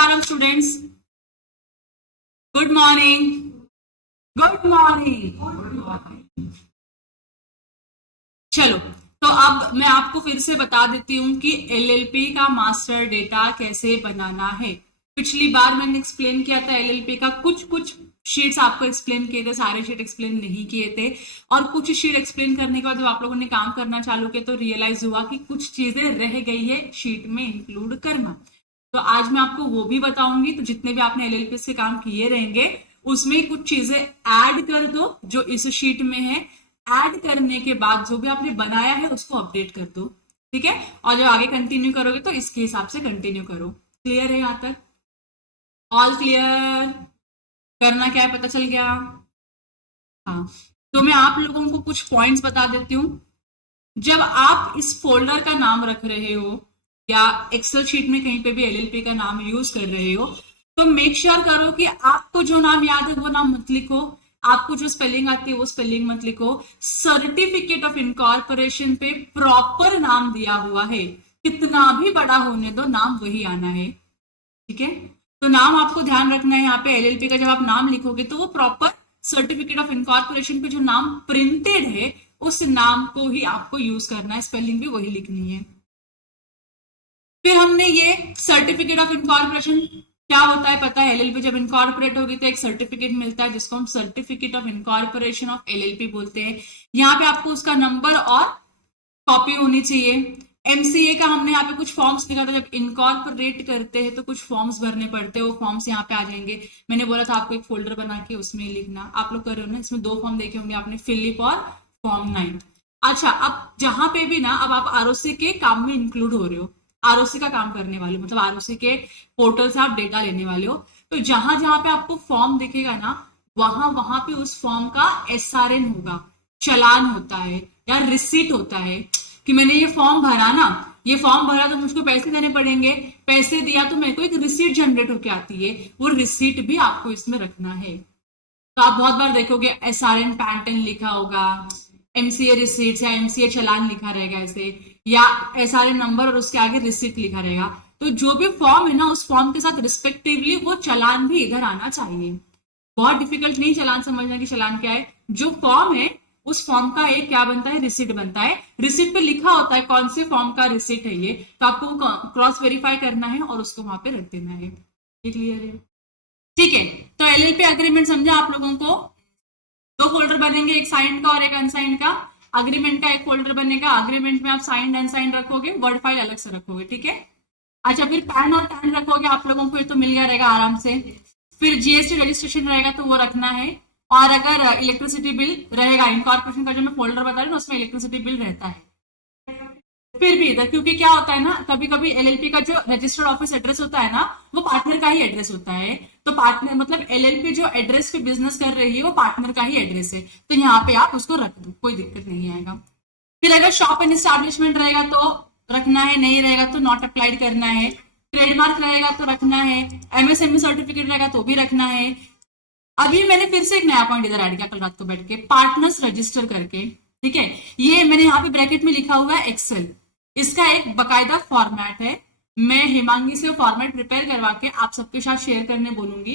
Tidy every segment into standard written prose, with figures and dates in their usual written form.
Namaskaram students. Good morning. Good morning. चलो, तो अब मैं आपको फिर से बता देती हूँ कि एलएलपी का मास्टर डेटा कैसे बनाना है। पिछली बार मैंने एक्सप्लेन किया था एलएलपी का, कुछ शीट्स आपको एक्सप्लेन किए थे, सारे शीट एक्सप्लेन नहीं किए थे। और कुछ शीट एक्सप्लेन करने के बाद जब आप लोगों ने काम करना चालू किया तो रियलाइज हुआ कि कुछ चीजें रह गई है शीट में इंक्लूड करना। तो आज मैं आपको वो भी बताऊंगी। तो जितने भी आपने एलएलपी से काम किए रहेंगे उसमें कुछ चीजें ऐड कर दो जो इस शीट में है। ऐड करने के बाद जो भी आपने बनाया है उसको अपडेट कर दो, ठीक है। और जब आगे कंटिन्यू करोगे तो इसके हिसाब से कंटिन्यू करो। क्लियर है यहाँ तक? All clear? करना क्या है पता चल गया? हाँ, तो मैं आप लोगों को कुछ पॉइंट्स बता देती हूँ। जब आप इस फोल्डर का नाम रख रहे हो या एक्सेल शीट में कहीं पे भी एलएलपी का नाम यूज कर रहे हो तो मेक श्योर करो कि आपको जो नाम याद है वो नाम मत लिखो, आपको जो स्पेलिंग आती है वो स्पेलिंग मत लिखो। सर्टिफिकेट ऑफ इनकॉर्पोरेशन पे प्रॉपर नाम दिया हुआ है, कितना भी बड़ा होने दो नाम वही आना है, ठीक है। तो नाम आपको ध्यान रखना है। यहाँ पे एलएलपी का जब आप नाम लिखोगे तो वो प्रॉपर सर्टिफिकेट ऑफ इनकॉर्पोरेशन पे जो नाम प्रिंटेड है उस नाम को ही आपको यूज करना है, स्पेलिंग भी वही लिखनी है। फिर हमने ये सर्टिफिकेट ऑफ इनकॉर्पोरेशन क्या होता है पता है। एलएलपी जब इनकॉर्पोरेट होगी तो एक सर्टिफिकेट मिलता है जिसको हम certificate of incorporation of LLP बोलते हैं। यहाँ पे आपको उसका नंबर और कॉपी होनी चाहिए। एमसीए का हमने यहाँ पे कुछ फॉर्म्स लिखा था, जब इनकॉर्पोरेट करते हैं तो कुछ फॉर्म्स भरने पड़ते हैं, वो फॉर्म्स यहाँ पे आ जाएंगे। मैंने बोला था आपको एक फोल्डर बना के उसमें लिखना, आप लोग कर रहे हो ना। इसमें 2 फॉर्म देखे होंगे आपने, फिलिप और फॉर्म 9। अच्छा, अब जहां पे भी ना अब आप आरओसी के काम में इंक्लूड हो रहे हो, आरओसी का काम करने वाले हो, मतलब आरओसी के पोर्टल से आप डेटा लेने वाले हो, तो जहां जहां पे आपको फॉर्म दिखेगा ना वहां वहां पे उस फॉर्म का एसआरएन होगा, चलान होता है या रिसीट होता है कि मैंने ये फॉर्म भरा ना, ये फॉर्म भरा तो मुझको पैसे देने पड़ेंगे, पैसे दिया तो मेरे को एक रिसीट जनरेट होकर आती है, वो रिसीट भी आपको इसमें रखना है। तो आप बहुत बार देखोगे एसआरएन पैटर्न लिखा होगा, एमसीए रिसीट्स या एमसीए चलान लिखा रहेगा ऐसे, या एसआरएन नंबर और उसके आगे रिसीट लिखा रहेगा। तो जो भी फॉर्म है ना उस फॉर्म के साथ रिस्पेक्टिवली वो चलान भी इधर आना चाहिए। बहुत डिफिकल्ट नहीं चलान समझना कि चलान क्या है। जो फॉर्म है उस फॉर्म का एक क्या बनता है, रिसीट बनता है। रिसीट पे लिखा होता है कौन से फॉर्म का रिसीट है ये, तो आपको क्रॉस वेरीफाई करना है और उसको वहां पे रख देना है। क्लियर है? ठीक है। तो एलएलपी अग्रीमेंट समझा आप लोगों को? 2 फोल्डर बनेंगे, एक साइंड का और एक अनसाइंड का। अग्रीमेंट का एक फोल्डर बनेगा, अग्रीमेंट में आप साइंड अनसाइंड रखोगे, वर्ड फाइल अलग से रखोगे, ठीक है। अच्छा, फिर पैन और टैन रखोगे आप लोगों को, ये तो मिल गया रहेगा आराम से। फिर जीएसटी रजिस्ट्रेशन रहेगा तो वो रखना है। और अगर इलेक्ट्रिसिटी बिल रहेगा, इनकॉर्पोरेशन का जो मैं फोल्डर बता रही हूँ उसमें इलेक्ट्रिसिटी बिल रहता है। फिर भी इधर क्योंकि क्या होता है ना, कभी कभी एलएलपी का जो रजिस्टर्ड ऑफिस एड्रेस होता है ना वो पार्टनर का ही एड्रेस होता है। तो पार्टनर मतलब एलएलपी जो एड्रेस पे बिजनेस कर रही है वो पार्टनर का ही एड्रेस है, तो यहाँ पे आप उसको रख दो, कोई दिक्कत नहीं आएगा। फिर अगर शॉप एंड एस्टैब्लिशमेंट रहेगा तो रखना है, नहीं रहेगा तो नॉट अप्लाइड करना है। ट्रेडमार्क रहेगा तो रखना है, एमएसएमई सर्टिफिकेट रहेगा तो भी रखना है। अभी मैंने फिर से एक नया पॉइंट इधर ऐड किया कल रात को बैठ के, पार्टनर्स रजिस्टर करके, ठीक है। ये मैंने यहाँ पे ब्रैकेट में लिखा हुआ है एक्सेल, इसका एक बकायदा फॉर्मेट है। मैं हिमांगी से फॉर्मेट प्रिपेयर करवा के आप सबके साथ शेयर करने बोलूंगी।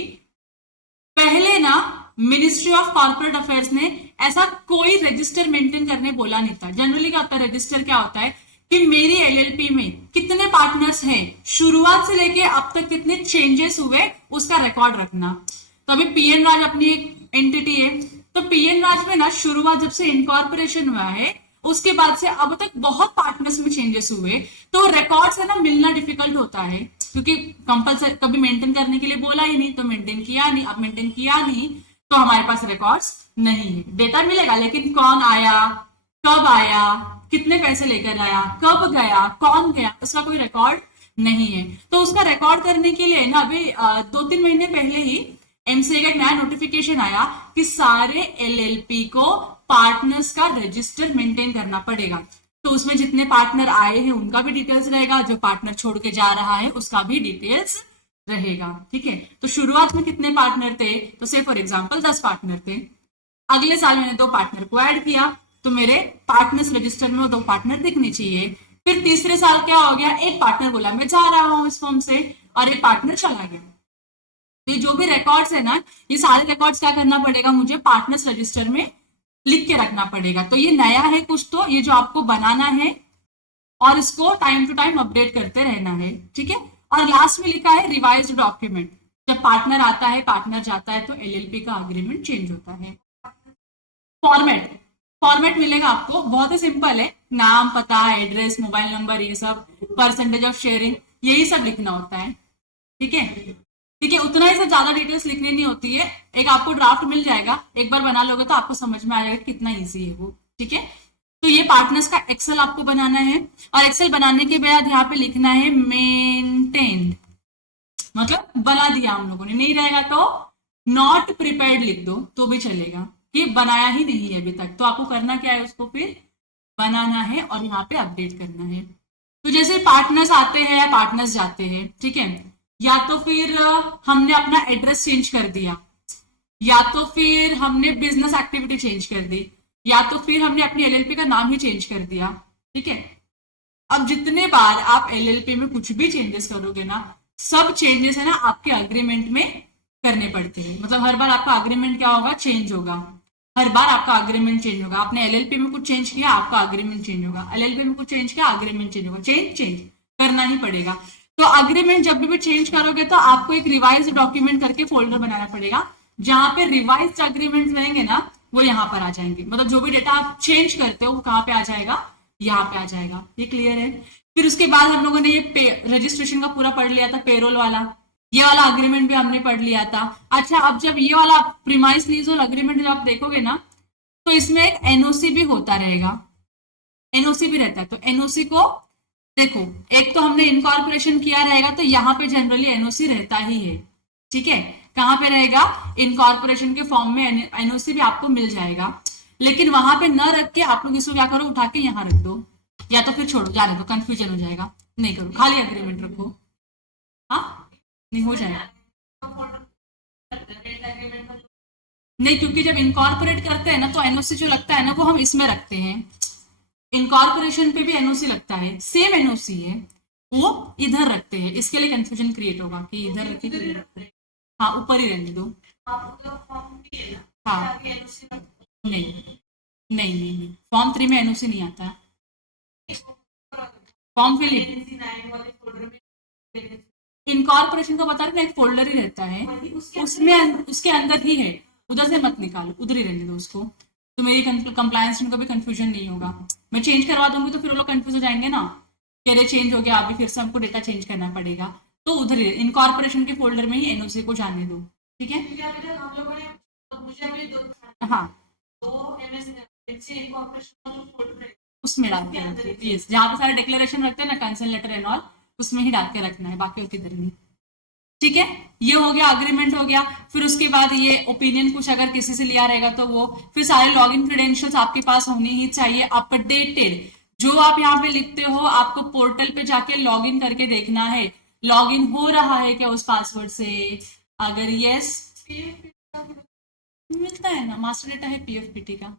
पहले ना मिनिस्ट्री ऑफ कॉर्पोरेट अफेयर्स ने ऐसा कोई रजिस्टर मेंटेन करने बोला नहीं था। जनरली क्या होता है, रजिस्टर क्या होता है कि मेरी एलएलपी में कितने पार्टनर्स हैं, शुरुआत से लेके अब तक कितने चेंजेस हुए उसका रिकॉर्ड रखना। तो अभी पीएन राज अपनी एक एंटिटी है, तो पीएन राज में ना शुरुआत जब से इनकॉर्पोरेशन हुआ है उसके बाद से अब तक बहुत पार्टनर्स में चेंजेस हुए, तो रिकॉर्ड्स है ना मिलना डिफिकल्ट होता है क्योंकि कंपलसरी कभी मेंटेन करने के लिए बोला ही नहीं, तो मेंटेन किया नहीं। अब मेंटेन किया नहीं तो हमारे पास रिकॉर्ड्स नहीं है। डेटा मिलेगा लेकिन कौन आया, कब आया, कितने पैसे लेकर आया, कब गया, कौन गया, उसका कोई रिकॉर्ड नहीं है। तो उसका रिकॉर्ड करने के लिए ना अभी 2-3 महीने पहले ही एमसीए का एक नया नोटिफिकेशन आया कि सारे एलएलपी को पार्टनर्स का रजिस्टर मेंटेन करना पड़ेगा। तो उसमें जितने पार्टनर आए हैं उनका भी डिटेल्स रहेगा, जो पार्टनर छोड़ के जा रहा है उसका भी डिटेल्स रहेगा, ठीक है। तो शुरुआत में कितने पार्टनर थे, तो से फॉर एग्जांपल 10 पार्टनर थे। अगले साल मैंने 2 पार्टनर को ऐड किया तो मेरे पार्टनर्स रजिस्टर में वो 2 पार्टनर दिखने चाहिए। फिर तीसरे साल क्या हो गया, एक पार्टनर बोला मैं जा रहा हूँ इस फॉर्म से, और एक पार्टनर चला गया, तो ये जो भी रिकॉर्ड्स है ना, ये सारे रिकॉर्ड्स क्या करना पड़ेगा मुझे पार्टनर्स रजिस्टर में लिख के रखना पड़ेगा। तो ये नया है कुछ, तो ये जो आपको बनाना है और इसको टाइम टू टाइम अपडेट करते रहना है, ठीक है। और लास्ट में लिखा है रिवाइज्ड डॉक्यूमेंट, जब पार्टनर आता है पार्टनर जाता है तो एलएलपी का अग्रीमेंट चेंज होता है। फॉर्मेट, फॉर्मेट मिलेगा आपको, बहुत ही सिंपल है, नाम, पता, एड्रेस, मोबाइल नंबर, ये सब, परसेंटेज ऑफ शेयरिंग, यही सब लिखना होता है, ठीक है। ठीक है, उतना ही, सब ज्यादा डिटेल्स लिखनी नहीं होती है। एक आपको ड्राफ्ट मिल जाएगा, एक बार बना लोगे तो आपको समझ में आ जाएगा कितना ईजी है वो, ठीक है। तो ये पार्टनर्स का एक्सेल आपको बनाना है, और एक्सेल बनाने के बाद यहाँ पे लिखना है मेंटेन्ड, मतलब बना दिया हम लोगों ने, नहीं रहेगा तो नॉट प्रिपेयर्ड लिख दो तो भी चलेगा, कि बनाया ही नहीं है अभी तक। तो आपको करना क्या है, उसको फिर बनाना है और यहाँ पे अपडेट करना है। तो जैसे पार्टनर्स आते हैं या पार्टनर्स जाते हैं, ठीक है, या तो फिर हमने अपना एड्रेस चेंज कर दिया, या तो फिर हमने बिजनेस एक्टिविटी चेंज कर दी, या तो फिर हमने अपनी एलएलपी का नाम ही चेंज कर दिया, ठीक है। अब जितने बार आप एलएलपी में कुछ भी चेंजेस करोगे ना, सब चेंजेस है ना आपके अग्रीमेंट में करने पड़ते हैं। मतलब हर बार आपका अग्रीमेंट क्या होगा, चेंज होगा, हर बार आपका अग्रीमेंट चेंज होगा। आपने एलएलपी में कुछ चेंज किया, आपका अग्रीमेंट चेंज होगा, एलएलपी में कुछ चेंज किया, अग्रीमेंट चेंज होगा, चेंज करना ही पड़ेगा। तो अग्रीमेंट जब भी चेंज करोगे तो आपको एक रिवाइज डॉक्यूमेंट करके फोल्डर बनाना पड़ेगा, जहां पे रिवाइज अग्रीमेंट रहेंगे ना वो यहाँ पर आ जाएंगे। मतलब जो भी डेटा आप चेंज करते हो वो कहाँ पे आ जाएगा, यहाँ पे आ जाएगा। ये क्लियर है। फिर उसके बाद हम लोगों ने ये रजिस्ट्रेशन का पूरा पढ़ लिया था, पेरोल वाला, ये वाला अग्रीमेंट भी हमने पढ़ लिया था। अच्छा, अब जब ये वाला प्रीमाइस लीज और अग्रीमेंट जब आप देखोगे ना, तो इसमें एक एनओसी भी होता रहेगा, एनओसी भी रहता है। तो एनओसी को देखो, एक तो हमने इनकॉर्पोरेशन किया रहेगा तो यहाँ पे जनरली एनओसी रहता ही है, ठीक है। कहाँ पे रहेगा, इनकॉर्पोरेशन के फॉर्म में एनओसी भी आपको मिल जाएगा। लेकिन वहां पे न रख के आप लोग इसको क्या करो, उठा के यहाँ रख दो, या तो फिर छोड़ो, जाने दो, कंफ्यूजन हो जाएगा, नहीं करो, खाली अग्रीमेंट रखो। हाँ, नहीं हो जाएगा, नहीं, क्योंकि जब इनकॉर्पोरेट करते हैं ना तो एनओसी जो लगता है ना वो हम इसमें रखते हैं। इनकॉर्पोरेशन पे भी एनओसी लगता है, सेम एनओसी है, वो इधर रखते हैं, इसके लिए कंफ्यूजन क्रिएट होगा कि इधर रखे, हाँ ऊपर ही रहने दो। हाँ, नहीं नहीं नहीं, फॉर्म 3 में एनओसी नहीं आता, फॉर्म फिल इनकॉर्पोरेशन को बता रहे ना, एक फोल्डर ही रहता है, उसमें उसके अंदर ही है, उधर से मत निकालो, उधर ही रहने दो उसको। तो मेरी कंप्लायंस टीम को भी कंफ्यूजन नहीं होगा। मैं चेंज करवा दूंगी तो फिर वो लोग कंफ्यूज हो जाएंगे ना, कह रहे चेंज हो गया, अभी फिर से हमको डेटा चेंज करना पड़ेगा। तो उधर ही इनकॉर्पोरेशन के फोल्डर में ही एनओसी को जाने दो, ठीक है। हाँ, उसमें डाल के रखिए, यस, जहाँ पे सारे डिक्लेरेशन रखते हैं ना, कंसर्न लेटर एंड ऑल, उसमें ही डाल के रखना है, बाकी और किधर नहीं, ठीक है। ये हो गया, अग्रीमेंट हो गया। फिर उसके बाद ये ओपिनियन कुछ अगर किसी से लिया रहेगा तो वो, फिर सारे लॉगिन क्रेडेंशियल्स आपके पास होनी ही चाहिए अपडेटेड। जो आप यहाँ पे लिखते हो आपको पोर्टल पे जाके लॉगिन करके देखना है, लॉगिन हो रहा है क्या उस पासवर्ड से। अगर यस मिलता है ना, मास्टर डेटा है पीएफपीटी का,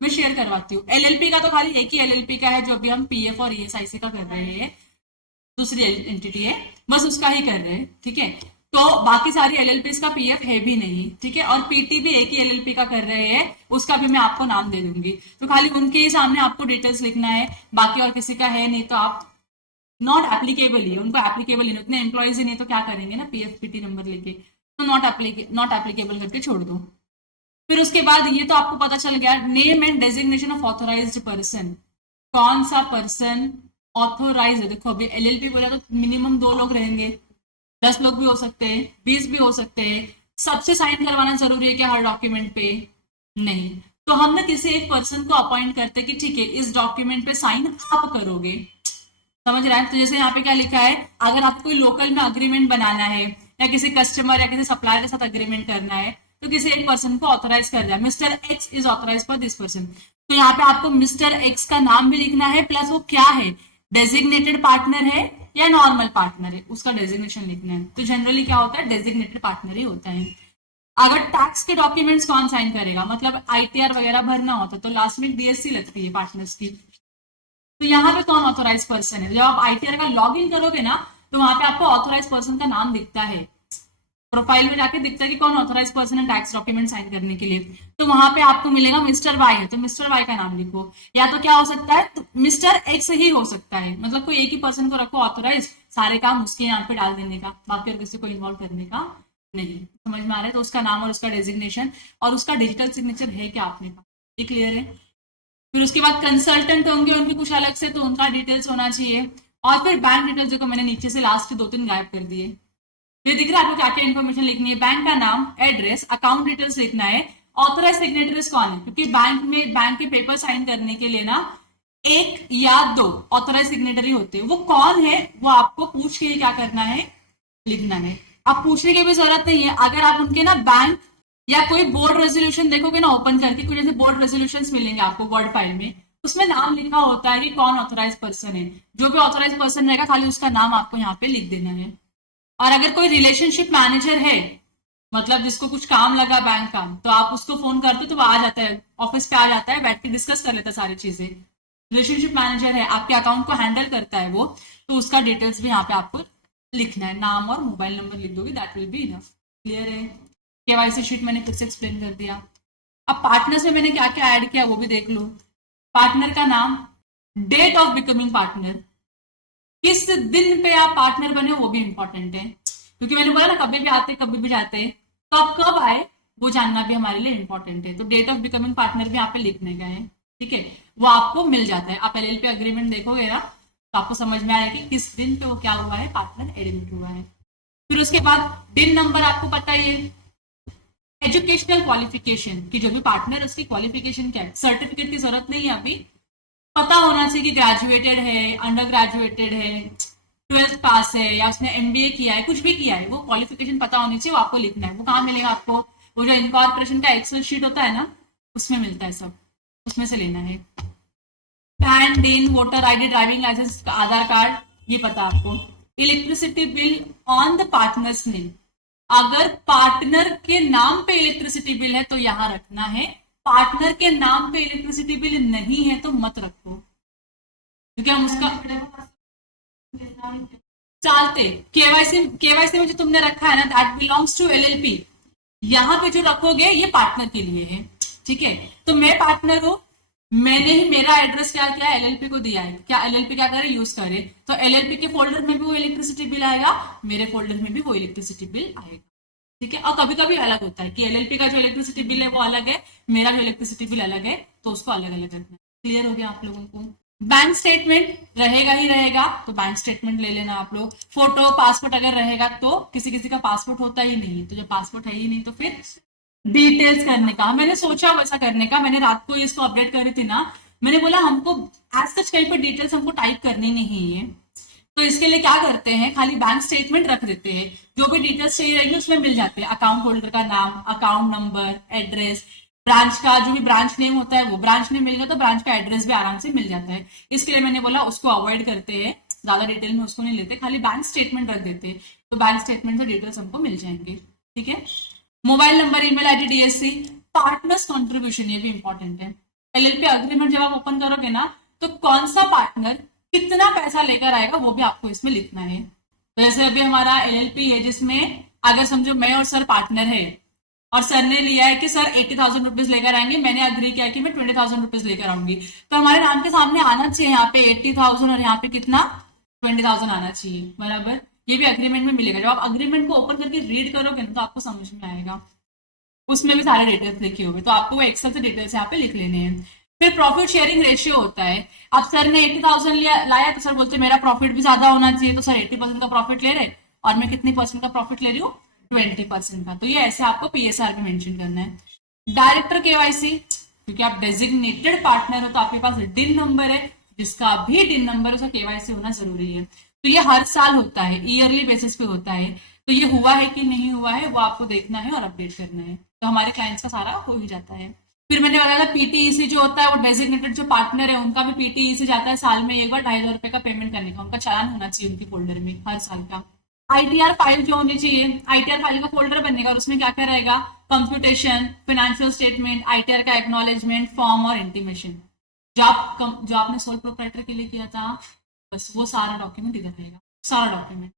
मैं शेयर करवाती हूँ। एलएलपी का तो खाली एक ही एलएलपी का है, जो अभी हम पीएफ और ईएसआईसी का कर रहे हैं, दूसरी एंटिटी है, बस उसका ही कर रहे हैं, ठीक है। तो बाकी सारी एलएलपी का पीएफ है भी नहीं, ठीक है। और पीटी भी एक ही एलएलपी का कर रहे हैं, उसका भी मैं आपको नाम दे दूंगी। तो खाली उनके ही सामने आपको डिटेल्स लिखना है, बाकी और किसी का है नहीं तो आप नॉट एप्लीकेबल ही, उनको एप्लीकेबल ही, उतने एम्प्लॉयज ही नहीं तो क्या करेंगे ना पीएफ पीटी नंबर लेके, तो नॉट एप्लीकेबल करके छोड़ दो। फिर उसके बाद ये तो आपको पता चल गया, name and designation of authorised person, कौन सा पर्सन ऑथोराइज है। देखो अभी एलएलपी बोला तो मिनिमम 2 लोग रहेंगे, 10 लोग भी हो सकते हैं, 20 भी हो सकते हैं। सबसे साइन करवाना जरूरी है क्या हर डॉक्यूमेंट पे? नहीं। तो हम ना किसी एक पर्सन को अपॉइंट करते हैं कि ठीक है इस डॉक्यूमेंट पे साइन आप करोगे, समझ रहा है। तो जैसे यहाँ पे क्या लिखा है, अगर आपको कोई लोकल में अग्रीमेंट बनाना है या किसी कस्टमर या किसी सप्लायर के साथ अग्रीमेंट करना है तो किसी एक पर्सन को ऑथोराइज कर दिया, Mr X is authorise for this person. तो यहाँ पे आपको मिस्टर एक्स का नाम भी लिखना है, प्लस वो क्या है, डेजिग्नेटेड पार्टनर है या नॉर्मल पार्टनर है, उसका डेजिग्नेशन लिखना है। तो जनरली क्या होता है, डेजिग्नेटेड पार्टनर ही होता है। अगर टैक्स के डॉक्यूमेंट्स कौन साइन करेगा, मतलब आईटीआर वगैरह भरना होता है तो लास्ट में डीएससी लगती है पार्टनर्स की। तो यहाँ पे कौन ऑथोराइज पर्सन है, जब आप आईटीआर का लॉग इन करोगे ना तो वहां पे आपको ऑथोराइज पर्सन का नाम दिखता है, प्रोफाइल में जाके दिखता है कि कौन ऑथोराइज पर्सन है टैक्स डॉक्यूमेंट साइन करने के लिए। तो वहां पे आपको मिलेगा मिस्टर वाई है तो मिस्टर वाई का नाम लिखो, या तो क्या हो सकता है तो मिस्टर एक्स ही हो सकता है, मतलब कोई एक ही पर्सन को रखो ऑथोराइज, सारे काम उसके यहाँ पे डाल देने का, बाकी और किसी को इन्वॉल्व करने का नहीं। समझ में आ रहा है? तो उसका नाम और उसका डेजिग्नेशन और उसका डिजिटल सिग्नेचर है क्या आपने का, ये क्लियर है। फिर उसके बाद कंसल्टेंट होंगे उनके कुछ अलग से, तो उनका डिटेल्स होना चाहिए। और फिर बैंक डिटेल्स, देखो मैंने नीचे से लास्ट के 2-3 गायब कर दिए। ये दिख रहा है आपको क्या क्या इन्फॉर्मेशन लिखनी है, बैंक का नाम, एड्रेस, अकाउंट डिटेल्स लिखना है, ऑथराइज सिग्नेटरीज कौन है, क्योंकि बैंक के पेपर साइन करने के लिए ना एक या दो ऑथराइज सिग्नेटरी होते हैं, वो कौन है वो आपको पूछ के क्या करना है, लिखना है। अब पूछने की भी जरूरत नहीं है, अगर आप उनके ना बैंक या कोई बोर्ड रेजोल्यूशन देखोगे ना ओपन करके, कुछ ऐसे बोर्ड रेजोल्यूशंस मिलेंगे आपको वर्ड फाइल में, उसमें नाम लिखा होता है कि कौन ऑथराइज पर्सन है, जो भी ऑथराइज पर्सन रहेगा खाली उसका नाम आपको यहाँ पे लिख देना है। और अगर कोई रिलेशनशिप मैनेजर है, मतलब जिसको कुछ काम लगा बैंक का, तो आप उसको फोन करते तो वो आ जाता है, ऑफिस पे आ जाता है, बैठ के डिस्कस कर लेता है सारी चीजें। रिलेशनशिप मैनेजर है, आपके अकाउंट को हैंडल करता है वो, तो उसका डिटेल्स भी यहाँ पे आपको लिखना है, नाम और मोबाइल नंबर लिख दोगे, that will be enough. Clear है? केवाईसी शीट मैंने फिर से एक्सप्लेन कर दिया। अब पार्टनर्स में मैंने क्या क्या ऐड किया वो भी देख लो। पार्टनर का नाम, डेट ऑफ बिकमिंग पार्टनर, किस दिन पे आप पार्टनर बने वो भी इंपॉर्टेंट है, क्योंकि मैंने बोला ना कभी भी आते कभी भी जाते, तो आप कब आए वो जानना भी हमारे लिए इंपॉर्टेंट है। तो डेट ऑफ बिकमिंग पार्टनर भी यहाँ पे लिखने का है, ठीक है, वो आपको मिल जाता है। आप एलएलपी अग्रीमेंट देखोगे ना तो आपको समझ में आएगा कि किस दिन पे वो क्या हुआ है, पार्टनर एडमिट हुआ है। फिर उसके बाद डिन नंबर आपको पता ही है। एजुकेशनल क्वालिफिकेशन की जो भी पार्टनर है उसकी क्वालिफिकेशन क्या है, सर्टिफिकेट की जरूरत नहीं है, अभी पता होना चाहिए कि ग्रेजुएटेड है, अंडर ग्रेजुएटेड है, 12th पास है, या उसने एमबीए किया है, कुछ भी किया है, वो क्वालिफिकेशन पता होनी चाहिए, वो आपको लिखना है। वो कहाँ मिलेगा आपको, वो जो इनकॉर्पोरेशन का एक्सेल शीट होता है ना उसमें मिलता है सब, उसमें से लेना है। पैन, डीन, voter ID, driving licence, Aadhaar card, ये पता आपको। Electricity bill on the partner's name, अगर पार्टनर के नाम पे इलेक्ट्रिसिटी बिल है तो यहां रखना है, पार्टनर के नाम पे इलेक्ट्रिसिटी बिल नहीं है तो मत रखो, क्योंकि हम उसका चालते केवाईसी में जो तुमने रखा है ना दैट बिलोंग्स टू एलएलपी, यहाँ पे जो रखोगे ये पार्टनर के लिए है, ठीक है। तो मैं पार्टनर हूं, मैंने ही मेरा एड्रेस क्या किया है, एलएलपी को दिया है, क्या एलएलपी क्या करे, यूज करे, तो एलएलपी के फोल्डर में भी वो इलेक्ट्रिसिटी बिल आएगा, मेरे फोल्डर में भी वो इलेक्ट्रिसिटी बिल आएगा, ठीक है। और कभी कभी अलग होता है कि एलएलपी का जो इलेक्ट्रिसिटी बिल है वो अलग है, मेरा जो इलेक्ट्रिसिटी बिल अलग है, तो उसको अलग अलग रखना है। क्लियर हो गया आप लोगों को? बैंक स्टेटमेंट रहेगा ही रहेगा, तो बैंक स्टेटमेंट ले लेना आप लोग। फोटो पासपोर्ट अगर रहेगा, तो किसी किसी का पासपोर्ट होता ही नहीं है, तो जब पासपोर्ट है ही नहीं तो फिर डिटेल्स करने का, मैंने सोचा वैसा करने का, मैंने रात को इसको अपडेट करी थी ना, मैंने बोला हमको एज सच कहीं पर डिटेल्स हमको टाइप करनी नहीं है, तो इसके लिए क्या करते हैं, खाली बैंक स्टेटमेंट रख देते हैं, जो भी डिटेल्स चाहिए रहेगी उसमें मिल जाते हैं, अकाउंट होल्डर का नाम, अकाउंट नंबर, एड्रेस, ब्रांच का जो भी ब्रांच नेम होता है वो ब्रांच नेम मिल गया तो ब्रांच का एड्रेस भी आराम से मिल जाता है। इसके लिए मैंने बोला उसको अवॉइड करते हैं, ज्यादा डिटेल में उसको नहीं लेते, खाली बैंक स्टेटमेंट रख देते हैं, तो बैंक स्टेटमेंट से डिटेल्स हमको मिल जाएंगे, ठीक है। Mobile number, email ID, DSC, partners contribution, ये भी इंपॉर्टेंट है। एलएलपी अग्रीमेंट जब आप ओपन करोगे ना तो कौन सा पार्टनर कितना पैसा लेकर आएगा वो भी आपको इसमें लिखना है। तो जैसे अभी हमारा एलएलपी है जिसमें अगर समझो मैं और सर पार्टनर है और सर ने लिया है कि सर 80,000 रुपीज लेकर आएंगे, मैंने अग्री किया कि मैं 20,000 रुपीज लेकर आऊंगी, तो हमारे नाम के सामने आना चाहिए यहाँ पे 80,000 और यहाँ पे कितना 20,000 आना चाहिए, बराबर। ये भी अग्रीमेंट में मिलेगा, जब आप अग्रीमेंट को ओपन करके रीड करोगे ना तो आपको समझ में आएगा, उसमें भी सारे डिटेल्स लिखे हुए, तो आपको वो एक्सेल से डिटेल्स यहाँ पे लिख लेने हैं। फिर प्रॉफिट शेयरिंग रेशियो होता है, अब सर ने 80,000 लाया तो सर बोलते मेरा प्रॉफिट भी ज्यादा होना चाहिए, तो सर 80% का प्रॉफिट ले रहे और मैं कितनी परसेंट का प्रॉफिट ले रही हूँ, 20% का, तो ये ऐसे आपको पीएसआर में मेंशन करना है। डायरेक्टर केवाईसी, क्योंकि आप डेजिग्नेटेड पार्टनर हो तो आपके पास डिन नंबर है, जिसका भी डिन नंबर है उसका केवाईसी होना जरूरी है, तो ये हर साल होता है, ईयरली बेसिस पे होता है, तो ये हुआ है कि नहीं हुआ है वो आपको देखना है और अपडेट करना है, तो हमारे क्लाइंट्स का सारा हो ही जाता है। फिर मैंने बताया था पीटीईसी जो होता है वो डेजिग्नेटेड जो पार्टनर है उनका भी पीटीईसी जाता है साल में एक बार 2,500 रुपए का पेमेंट करने का, उनका चालान होना चाहिए उनके फोल्डर में हर साल का। आईटीआर फाइल जो होनी चाहिए, आईटीआर फाइल का फोल्डर बनेगा और उसमें क्या क्या रहेगा, कंप्यूटेशन, फाइनेंशियल स्टेटमेंट, आईटीआर का एक्नॉलेजमेंट फॉर्म और इंटीमेशन, जो आपने सोल प्रोप्राइटर के लिए किया था, बस वो सारा डॉक्यूमेंट इधर रहेगा, सारा डॉक्यूमेंट।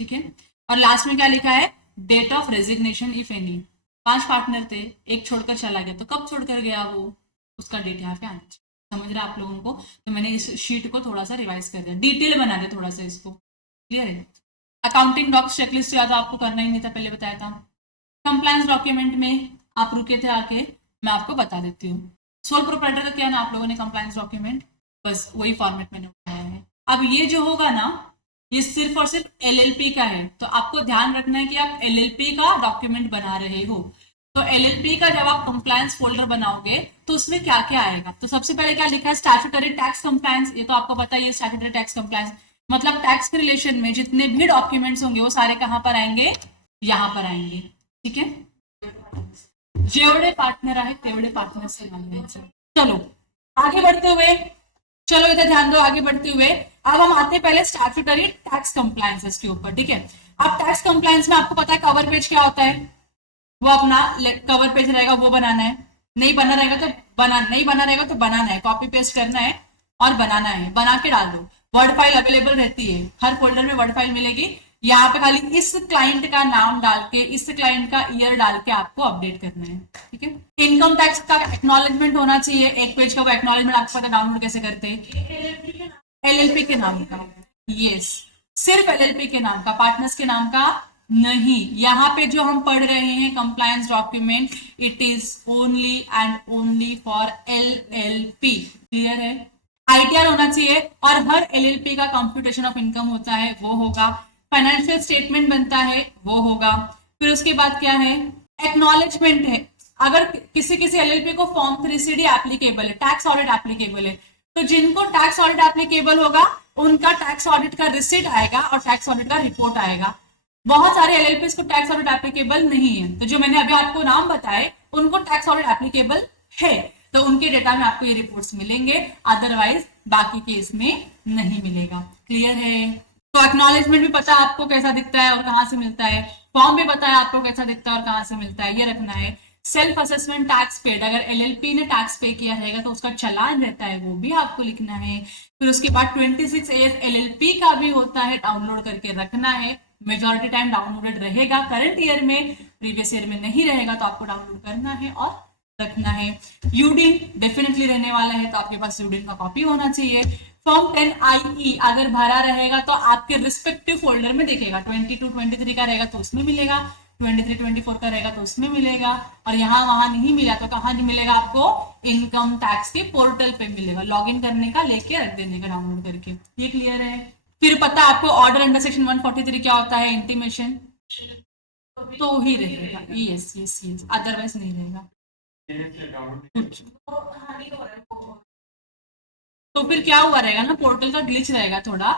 ठीक है। और लास्ट में क्या लिखा है, date of resignation if any. 5 partner थे, एक छोड़कर चला गया, तो कब छोड़कर गया वो, उसका डेट यहाँ पे आना चाहिए। समझ रहे हैं आप लोगों को? तो मैंने इस शीट को थोड़ा सा रिवाइज कर दिया, डिटेल बना दिया थोड़ा सा इसको। क्लियर है? अकाउंटिंग डॉक्स चेकलिस्ट या तो आपको करना ही नहीं था, पहले बताया था। कंप्लायंस डॉक्यूमेंट में आप रुके थे आके, मैं आपको बता देती हूँ। सोल प्रोप्राइटर का क्या ना आप लोगों ने कंप्लायंस डॉक्यूमेंट, बस वही फॉर्मेट मैंने उठाया है। अब ये जो होगा ना, ये सिर्फ और सिर्फ एलएलपी का है, तो आपको ध्यान रखना है कि आप एलएलपी का डॉक्यूमेंट बना रहे हो। तो एलएलपी का जब आप कंप्लायंस फोल्डर बनाओगे तो उसमें क्या क्या आएगा, तो सबसे पहले क्या लिखा है, स्टैट्यूटरी टैक्स कंप्लायंस। ये तो आपको पता ही है, स्टैट्यूटरी टैक्स कंप्लायंस मतलब टैक्स के रिलेशन में जितने भी डॉक्यूमेंट्स होंगे वो सारे कहां पर आएंगे, यहां पर आएंगे। ठीक है, जेवढे पार्टनर आहे तेवढे पार्टनर से नाम घ्यायचं। चलो आगे बढ़ते हुए, चलो इधर ध्यान दो, आगे बढ़ते हुए अब हम आते हैं पहले स्टैट्यूटरी टैक्स कंप्लायंसेस के ऊपर। ठीक है, अब टैक्स कंप्लायंस में आपको पता है कवर पेज क्या होता है, वो अपना कवर पेज रहेगा वो बनाना है, नहीं बना रहेगा तो बनाना है, कॉपी पेस्ट करना है और बनाना है, बना के डाल दो। वर्ड फाइल अवेलेबल रहती है, हर फोल्डर में वर्ड फाइल मिलेगी। यहाँ पे खाली इस क्लाइंट का नाम डाल के, इस क्लाइंट का ईयर डाल के आपको अपडेट करना है। ठीक है, इनकम टैक्स का एक्नॉलेजमेंट होना चाहिए, एक पेज का वो एक्नॉलेजमेंट आपको पता डाउनलोड कैसे करते हैं, एलएलपी के नाम का। यस, सिर्फ एलएलपी के नाम का, पार्टनर्स के नाम का नहीं। यहाँ पे जो हम पढ़ रहे हैं compliance document, it is only and only for LLP. Clear है? आईटीआर होना चाहिए और हर एलएलपी का कंप्यूटेशन ऑफ इनकम होता है, वो होगा। फाइनेंशियल स्टेटमेंट बनता है, वो होगा। फिर उसके बाद क्या है, एक्नॉलेजमेंट है। अगर किसी किसी एलएलपी को फॉर्म 3CD एप्लीकेबल है, टैक्स ऑडिट एप्लीकेबल है, तो जिनको टैक्स ऑडिट एप्लीकेबल होगा उनका टैक्स ऑडिट का रिसीट आएगा और टैक्स ऑडिट का रिपोर्ट आएगा। बहुत सारे एलएलपीज को टैक्स ऑडिट एप्लीकेबल नहीं है, तो जो मैंने अभी आपको नाम बताए उनको टैक्स ऑडिट एप्लीकेबल है, तो उनके डेटा में आपको ये रिपोर्ट्स मिलेंगे, अदरवाइज बाकी के इसमें नहीं मिलेगा। क्लियर है? तो एक्नॉलेजमेंट भी पता है आपको कैसा दिखता है और कहाँ से मिलता है, फॉर्म भी पता है आपको कैसा दिखता है और कहाँ से मिलता है, ये रखना है। सेल्फ असेसमेंट टैक्स पेड, अगर एलएलपी ने टैक्स पे किया रहेगा तो उसका चालान रहता है, वो भी आपको लिखना है। फिर उसके बाद 26AS एलएलपी का भी होता है, डाउनलोड करके रखना है। मेजॉरिटी टाइम डाउनलोडेड रहेगा करंट ईयर में, प्रीवियस ईयर में नहीं रहेगा, तो आपको डाउनलोड करना है और रखना है। यूडीन डेफिनेटली रहने वाला है, तो आपके पास यूडीन का कॉपी होना चाहिए। फॉर्म 10IE अगर भरा रहेगा तो आपके रिस्पेक्टिव फोल्डर में दिखेगा, 22 23 का रहेगा तो उसमें मिलेगा, 23 24 का रहेगा तो उसमें मिलेगा, और यहाँ वहां नहीं मिला तो कहाँ नहीं मिलेगा आपको, इनकम टैक्स के पोर्टल पे मिलेगा, लॉगिन करने का, लेके रख देने का डाउनलोड करके। ये क्लियर है? फिर पता आपको ऑर्डर अंडर सेक्शन 143 क्या होता है, इंटीमेशन, तो ही रहेगा। यस यस यस, अदरवाइज नहीं रहेगा। तो फिर क्या हुआ रहेगा ना, पोर्टल का ग्लिच रहेगा थोड़ा,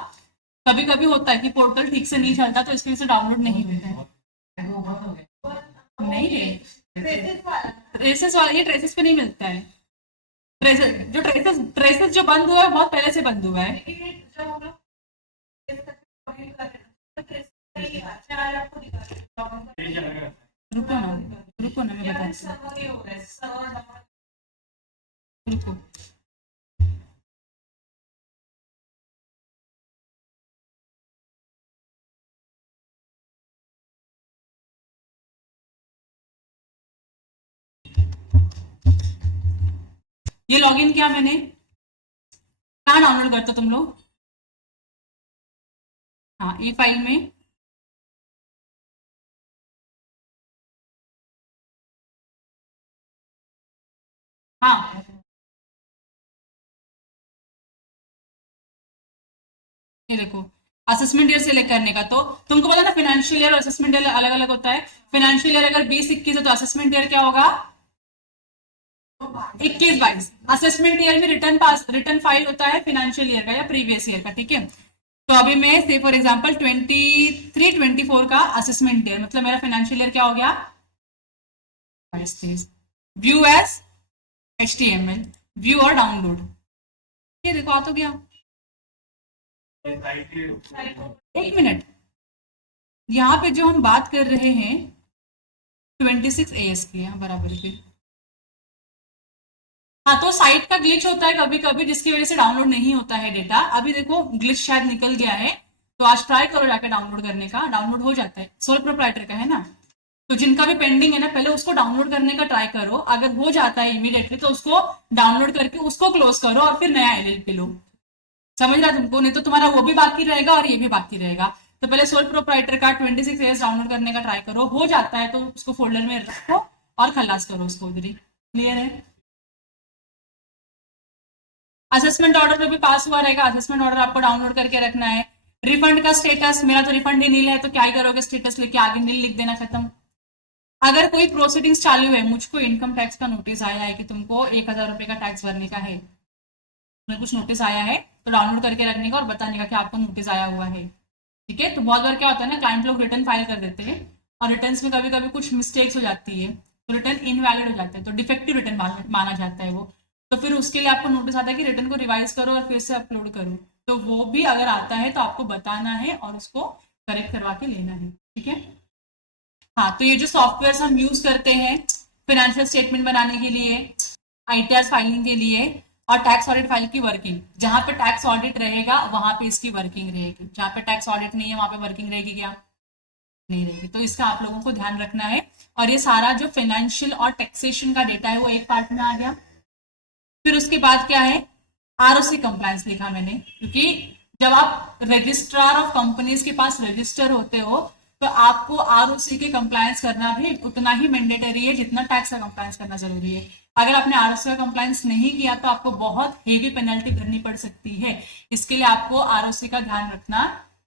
कभी कभी होता है कि पोर्टल ठीक से नहीं चलता तो इसकी वजह से डाउनलोड नहीं होता है। नहीं है ट्रेसेस वाला, ये ट्रेसेस पे नहीं मिलता है। ट्रेसेस जो बंद हुआ है बहुत पहले से बंद हुआ है। रुको ना, रुको ना, मैं बताती हूँ, रुको। ये लॉगिन किया मैंने, कहाँ डाउनलोड करते हो तुम लोग? हाँ, ई फाइल में। हाँ, ये देखो, असेसमेंट ईयर सेलेक्ट करने का, तो तुमको पता ना फाइनेंशियल ईयर और असेसमेंट ईयर अलग अलग होता है। फाइनेंशियल ईयर अगर 20-21 है तो असेसमेंट ईयर क्या होगा, 21-22। असेसमेंट ईयर में रिटर्न फाइल होता है फाइनेंशियल ईयर का या प्रीवियस ईयर का। ठीक है, तो अभी मैं से फॉर एग्जांपल 23-24 का असेसमेंट ईयर, मतलब मेरा फाइनेंशियल ईयर क्या हो गया, व्यू एज HTML, व्यू और डाउनलोड, ये देखो आ तो गया। एक मिनट, यहाँ पे जो हम बात कर रहे हैं 26AS की, यहाँ बराबर की। हाँ, तो साइट का ग्लिच होता है कभी कभी, जिसकी वजह से डाउनलोड नहीं होता है डेटा। अभी देखो ग्लिच शायद निकल गया है, तो तो आज ट्राई करो जाकर डाउनलोड करने का, डाउनलोड हो जाता है, सोल प्रोप्राइटर का है ना। तो जिनका भी पेंडिंग है ना, पहले उसको डाउनलोड करने का ट्राई करो, अगर हो जाता है इमीडिएटली तो उसको डाउनलोड करके उसको क्लोज करो और फिर नया एलएलपी लो। समझ रहा तुमको? नहीं तो तुम्हारा वो भी बाकी रहेगा और ये भी बाकी रहेगा। तो पहले सोल प्रोप्राइटर का 26 एयर्स डाउनलोड करने का ट्राई करो, हो जाता है तो उसको फोल्डर में रखो और खलास करो उसको उधर ही। क्लियर है? असेसमेंट ऑर्डर पे भी पास हुआ रहेगा, असेसमेंट ऑर्डर आपको डाउनलोड करके रखना है। रिफंड का स्टेटस, मेरा तो रिफंड ही नील है तो क्या ही करोगे, स्टेटस लेके आगे नील लिख देना, खत्म। अगर कोई प्रोसीडिंग्स चालू है, मुझको इनकम टैक्स का नोटिस आया है कि तुमको 1,000 रुपए का टैक्स भरने का है, तुम्हें कुछ नोटिस आया है तो डाउनलोड करके रखने का और बताने का कि आपको नोटिस आया हुआ है। ठीक है? तो बहुत बार क्या होता है ना, क्लाइंट लोग रिटर्न फाइल कर देते हैं और रिटर्न में कभी कभी कुछ मिस्टेक्स हो जाती है, तो रिटर्न इनवैलिड हो जाता है, तो डिफेक्टिव रिटर्न माना जाता है वो। तो फिर उसके लिए आपको नोटिस आता है कि रिटर्न को रिवाइज करो और फिर से अपलोड करो। तो वो भी अगर आता है तो आपको बताना है और उसको करेक्ट करवा के लेना है। ठीक है? हाँ, तो ये जो सॉफ्टवेयर हम यूज करते हैं फाइनेंशियल स्टेटमेंट बनाने के लिए, आईटीआर फाइलिंग के लिए और टैक्स ऑडिट फाइल की वर्किंग, जहां पे टैक्स ऑडिट रहेगा वहां पे इसकी वर्किंग रहेगी, जहां पे टैक्स ऑडिट नहीं है वहां पे वर्किंग रहेगी क्या? नहीं रहेगी। तो इसका आप लोगों को ध्यान रखना है। और ये सारा जो फाइनेंशियल और टैक्सेशन का डेटा है वो एक पार्ट में आ गया। फिर उसके बाद क्या है, आरओसी कंप्लायंस लिखा मैंने, क्योंकि जब आप रजिस्ट्रार ऑफ कंपनीज के पास रजिस्टर होते हो तो आपको आरओसी के कंप्लायंस करना भी उतना ही मैंडेटरी है जितना टैक्स का कंप्लायंस करना जरूरी है। अगर आपने आरओसी का कंप्लायंस नहीं किया तो आपको बहुत हेवी पेनल्टी भरनी पड़ सकती है, इसके लिए आपको आरओसी का ध्यान रखना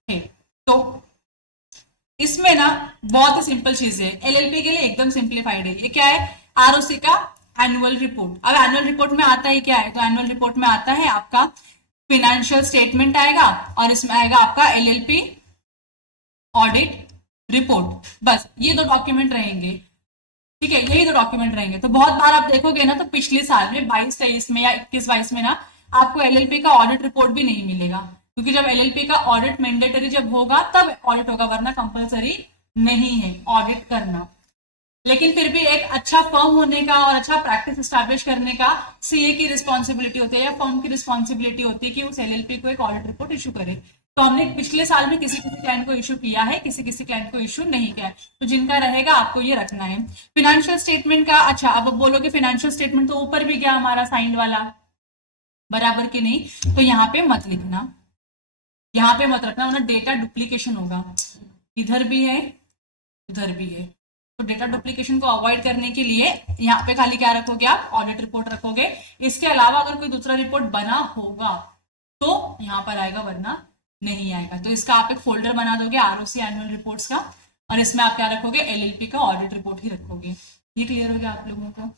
है। तो इसमें ना बहुत ही सिंपल चीज है, एलएलपी के लिए एकदम सिंप्लीफाइड है। ये क्या है, आरओसी का एनुअल रिपोर्ट। अब एनुअल रिपोर्ट में आता ही क्या है, तो एनुअल रिपोर्ट में आता है आपका फिनेंशियल स्टेटमेंट आएगा और इसमें आएगा आपका एलएलपी ऑडिट रिपोर्ट, बस ये दो डॉक्यूमेंट रहेंगे। ठीक है, यही दो डॉक्यूमेंट रहेंगे। तो बहुत बार आप देखोगे ना, तो पिछले साल में 22-23 में या 21-22 में ना आपको एलएलपी का ऑडिट रिपोर्ट भी नहीं मिलेगा, क्योंकि जब एलएलपी का ऑडिट मैंडेटरी जब होगा तब ऑडिट होगा, वरना कंपलसरी नहीं है ऑडिट करना। लेकिन फिर भी एक अच्छा फर्म होने का और अच्छा प्रैक्टिस स्टैब्लिश करने का सीए की रिस्पॉन्सिबिलिटी होती है या फर्म की रिस्पॉन्सिबिलिटी होती है कि उस एलएलपी को एक ऑडिट रिपोर्ट इशू करे। तो हमने पिछले साल में किसी किसी क्लाइंट को इशू किया है, किसी किसी क्लाइंट को इशू नहीं किया है, तो जिनका रहेगा आपको ये रखना है। फिनेंशियल स्टेटमेंट का, अच्छा अब बोलोगे फिनेंशियल स्टेटमेंट तो ऊपर भी गया हमारा साइंड वाला, बराबर के नहीं, तो यहाँ पे मत लिखना, यहाँ पे मत रखना, वरना डेटा डुप्लीकेशन होगा, इधर भी है उधर भी है। तो डेटा डुप्लीकेशन को अवॉइड करने के लिए यहाँ पे खाली क्या रखोगे आप, ऑडिट रिपोर्ट रखोगे। इसके अलावा अगर कोई दूसरा रिपोर्ट बना होगा तो यहाँ पर आएगा, वरना नहीं आएगा। तो इसका आप एक फोल्डर बना दोगे आरओसी एनुअल रिपोर्ट्स का, और इसमें आप क्या रखोगे, एलएलपी का ऑडिट रिपोर्ट ही रखोगे। ये क्लियर हो गया आप लोगों को?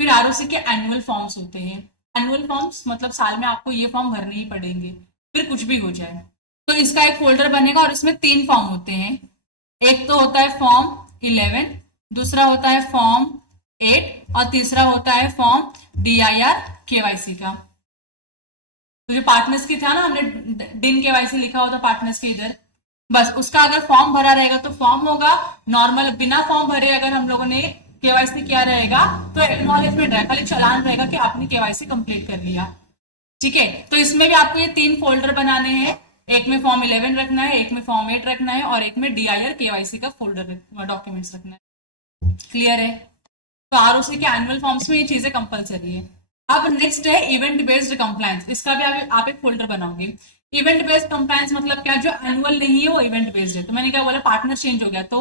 फिर आरओसी के एनुअल फॉर्म्स होते हैं। एनुअल फॉर्म्स मतलब साल में आपको ये फॉर्म भरने ही पड़ेंगे, फिर कुछ भी हो जाए। तो इसका एक फोल्डर बनेगा और इसमें 3 फॉर्म होते हैं। एक तो होता है फॉर्म 11, दूसरा होता है फॉर्म 8 और तीसरा होता है फॉर्म DIR KYC का। तो जो पार्टनर्स की था ना, हमने डिन KYC लिखा होता पार्टनर्स के इधर, बस उसका अगर फॉर्म भरा रहेगा तो फॉर्म होगा। नॉर्मल बिना फॉर्म भरे अगर हम लोगों ने केवाईसी किया रहेगा तो एक्नॉलेजमेंट रहेगा, खाली चालान रहेगा कि आपने केवाईसी कंप्लीट कर लिया। ठीक है, तो इसमें भी आपको ये 3 फोल्डर बनाने हैं, एक में फॉर्म 11 रखना है, एक में फॉर्म 8 रखना है और एक में DIR KYC का फोल्डर डॉक्यूमेंट्स रखना है। क्लियर है? तो आरओसी के एनुअल फॉर्म्स में ये चीजें कंपलसरी है। अब नेक्स्ट है इवेंट बेस्ड कंप्लायंस, इसका भी आप एक फोल्डर बनाओगे। इवेंट बेस्ड कंप्लायंस मतलब क्या, जो एनुअल नहीं है वो इवेंट बेस्ड है। तो मैंने क्या बोला, पार्टनर चेंज हो गया तो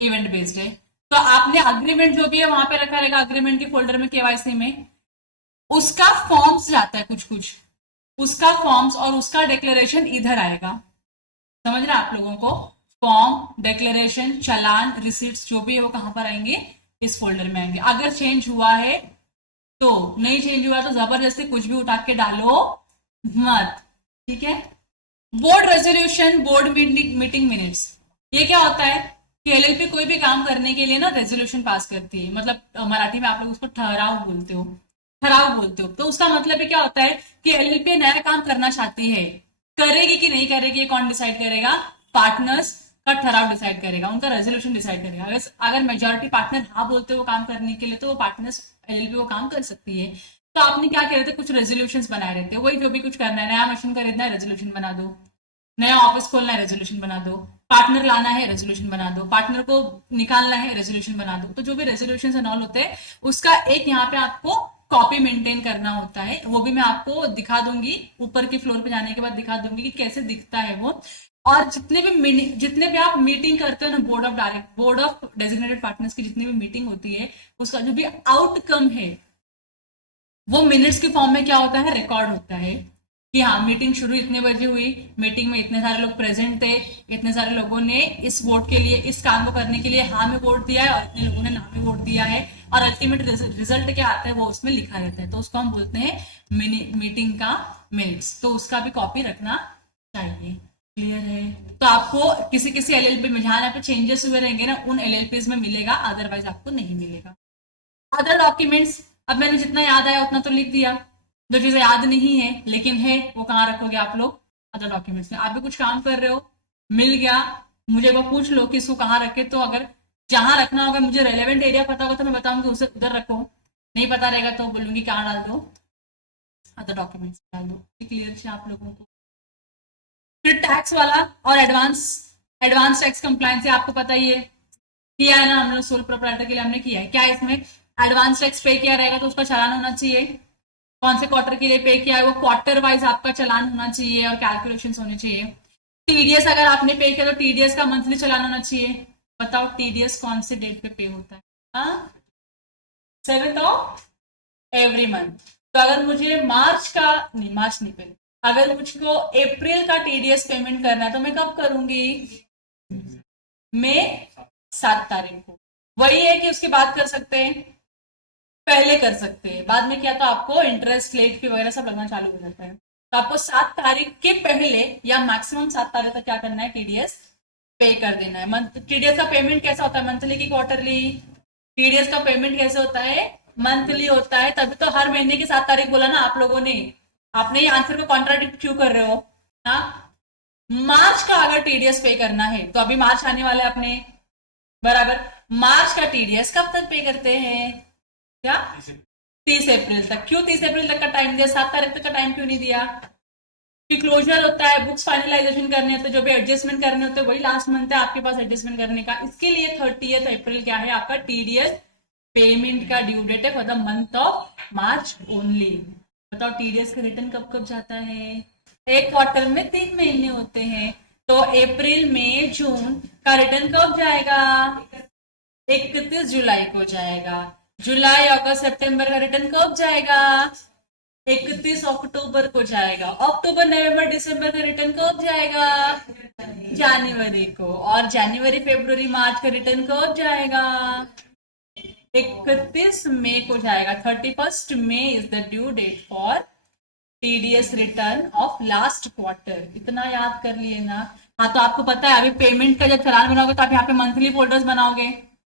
इवेंट बेस्ड है। तो आपने अग्रीमेंट जो भी है वहां पे रखा रहेगा, अग्रीमेंट के फोल्डर में केवाईसी में उसका फॉर्म्स जाता है कुछ कुछ, उसका फॉर्म्स और उसका डिक्लेरेशन इधर आएगा। समझ रहे आप लोगों को? फॉर्म, डिक्लेरेशन, चालान, रिसीट्स जो भी है वो कहां पर आएंगे, इस फोल्डर में आएंगे। अगर चेंज हुआ है तो, नहीं चेंज हुआ तो जबरदस्ती कुछ भी उठा के डालो मत। ठीक है? Board resolution, board meeting minutes, ये क्या होता है कि एलएलपी कोई भी काम करने के लिए ना रेजोल्यूशन पास करती है, मतलब मराठी में आप लोग उसको ठहराव बोलते हो, ठहराव बोलते हो। तो उसका मतलब क्या होता है कि एलएलपी नया काम करना चाहती है, करेगी कि नहीं करेगी ये कौन डिसाइड करेगा, पार्टनर्स का ठहराव डिसाइड करेगा, उनका रेजोल्यूशन डिसाइड करेगा। अगर मेजोरिटी पार्टनर हाँ बोलते हो काम करने के लिए तो वो पार्टनर्स एलएलपी वो काम कर सकती है। तो आपने क्या किया रहता है, कुछ रेजोल्यूशंस बनाए रहते हैं, वही जो भी कुछ करना है, नया मशीन खरीदना है रेजोल्यूशन बना दो, नया ऑफिस खोलना है, रेजोल्यूशन बना दो। पार्टनर लाना है, रेजोल्यूशन बना दो। पार्टनर को निकालना है, रेजोल्यूशन बना दो। तो जो भी रेजोल्यूशन एंड ऑल होते हैं उसका एक यहाँ पे आपको कॉपी मेंटेन करना होता है, वो भी मैं आपको दिखा दूंगी, ऊपर के फ्लोर पे जाने के बाद दिखा दूंगी कि कैसे दिखता है वो। और जितने भी आप मीटिंग करते हो ना, बोर्ड ऑफ डेजिग्नेटेड पार्टनर्स की जितनी भी मीटिंग होती है, उसका जो भी आउटकम है वो मिनट्स के फॉर्म में क्या होता है, रिकॉर्ड होता है कि हाँ मीटिंग शुरू इतने बजे हुई, मीटिंग में इतने सारे लोग प्रेजेंट थे, इतने सारे लोगों ने इस वोट के लिए, इस काम को करने के लिए हाँ में वोट दिया है और इतने लोगों ने ना में वोट दिया है, और अल्टीमेट रिजल्ट क्या आता है वो उसमें लिखा रहता है। तो उसको हम बोलते हैं मीटिंग का मिनट्स। तो उसका भी कॉपी रखना चाहिए। क्लियर है? तो आपको किसी किसी एलएलपी में जहां यहाँ पे चेंजेस हुए रहेंगे ना, उन एलएलपीज में मिलेगा, अदरवाइज आपको नहीं मिलेगा। अदर डॉक्यूमेंट्स, अब मैंने जितना याद आया उतना तो लिख दिया, जो चीजें याद नहीं है लेकिन है वो कहाँ रखोगे आप लोग, अदर डॉक्यूमेंट्स में। आप भी कुछ काम कर रहे हो, मिल गया, मुझे वो पूछ लो कि इसको कहाँ रखे, तो अगर जहां रखना होगा, मुझे रेलेवेंट एरिया पता होगा तो मैं बताऊंगी उसे उधर रखो, नहीं पता रहेगा तो बोलूंगी कहाँ डाल दो, अदर डॉक्यूमेंट्स डाल दो। क्लियर है आप लोगों को? फिर टैक्स वाला और एडवांस एडवांस टैक्स कंप्लायंस आपको पता ही है, किया है ना हम लोग, सोल प्रोप्राइटर के लिए हमने किया है। क्या है इसमें, एडवांस टैक्स पे किया रहेगा तो उसका चालान होना चाहिए, कौन से क्वार्टर के लिए पे किया है वो क्वार्टर वाइज आपका चालान होना चाहिए और कैलकुलेशंस होने चाहिए। टीडीएस अगर आपने पे किया तो टीडीएस का मंथली चालान होना चाहिए। बताओ टीडीएस कौन से डेट पे पे होता है? हाँ, 7th ऑफ एवरी मंथ। तो अगर मुझे मार्च का, नहीं मार्च नहीं, पहले अगर मुझको अप्रैल का टीडीएस पेमेंट करना है तो मैं कब करूंगी, मई 7 तारीख को। वही है कि उसकी बात कर सकते हैं, पहले कर सकते हैं, बाद में क्या तो आपको इंटरेस्ट लेट फी वगैरह सब लगना चालू हो जाता है। तो आपको 7 तारीख के पहले या मैक्सिमम 7 तारीख तक क्या करना है, टीडीएस पे कर देना है। मंथ टीडीएस का पेमेंट कैसा होता है, मंथली की क्वार्टरली? टीडीएस का पेमेंट कैसे होता है, मंथली होता है। तभी तो हर महीने की 7 तारीख बोला ना आप लोगों ने, आपने ये आंसर को कॉन्ट्राडिक्ट क्यों कर रहे हो ना? मार्च का अगर टीडीएस पे करना है तो अभी मार्च आने वाला है अपने, बराबर, मार्च का टीडीएस कब तक पे करते हैं, क्या 30 अप्रैल तक। क्यों 30 अप्रैल तक का टाइम दिया, 7 तारीख तक का टाइम क्यों नहीं दिया? कि क्लोजर होता है, बुक्स फाइनलाइजेशन करने होते हैं, जो भी एडजस्टमेंट करने होते हैं वही लास्ट मंथ है आपके पास एडजस्टमेंट करने का। इसके लिए 30 अप्रैल क्या है आपका टीडीएस पेमेंट का ड्यू डेट है for the month of March only. बताओ टीडीएस का रिटर्न कब कब जाता है, एक क्वार्टर में 3 महीने होते हैं, तो अप्रैल मई जून का रिटर्न कब जाएगा, 31 जुलाई को जाएगा। जुलाई अगस्त सितंबर का रिटर्न कब जाएगा, 31 अक्टूबर को जाएगा। अक्टूबर नवंबर दिसंबर का रिटर्न कब जाएगा, जनवरी को। और जनवरी फरवरी मार्च का रिटर्न कब जाएगा, 31 मई को जाएगा। 31 May is the due date for TDS return of last quarter. इतना याद कर लिए ना? हाँ, तो आपको पता है अभी पेमेंट का जब चालान बनाओगे तो आप यहाँ पे मंथली फोल्डर्स बनाओगे,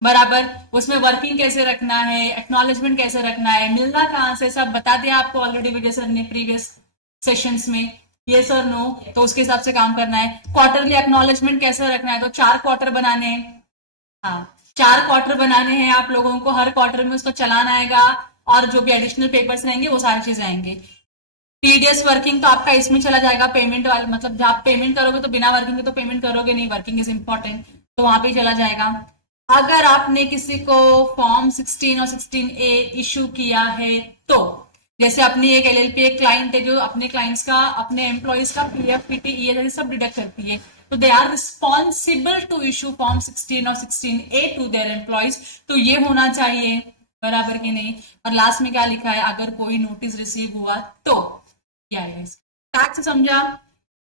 बराबर, उसमें वर्किंग कैसे रखना है, एक्नॉलेजमेंट कैसे रखना है, मिलना कहाँ से, सब बता दिया आपको ऑलरेडी विजय सर ने प्रीवियस सेशंस में, यस और नो। तो उसके हिसाब से काम करना है। क्वार्टरली एक्नॉलेजमेंट कैसे रखना है, तो 4 क्वार्टर बनाने हैं। हाँ, 4 क्वार्टर बनाने हैं आप लोगों को, हर क्वार्टर में उसका चालान आएगा और जो भी एडिशनल पेपर्स रहेंगे वो सारी चीजें आएंगे। टीडीएस वर्किंग तो आपका इसमें चला जाएगा, पेमेंट वाले, मतलब जब आप पेमेंट करोगे तो बिना वर्किंग के तो पेमेंट करोगे नहीं, वर्किंग इज इंपॉर्टेंट, तो वहां पे चला जाएगा। अगर आपने किसी को फॉर्म 16 और 16A इशू किया है तो, जैसे अपनी एक एलएलपी एक क्लाइंट है जो अपने क्लाइंट्स का, अपने एम्प्लॉइज का पीएफ पीटी ईएस सब डिडक्ट करती है, तो they are responsible to issue form 16 और 16A टू देयर एम्प्लॉइज। तो ये होना चाहिए, बराबर कि नहीं? और लास्ट में क्या लिखा है, अगर कोई नोटिस रिसीव हुआ तो क्या है, टैक्स समझा,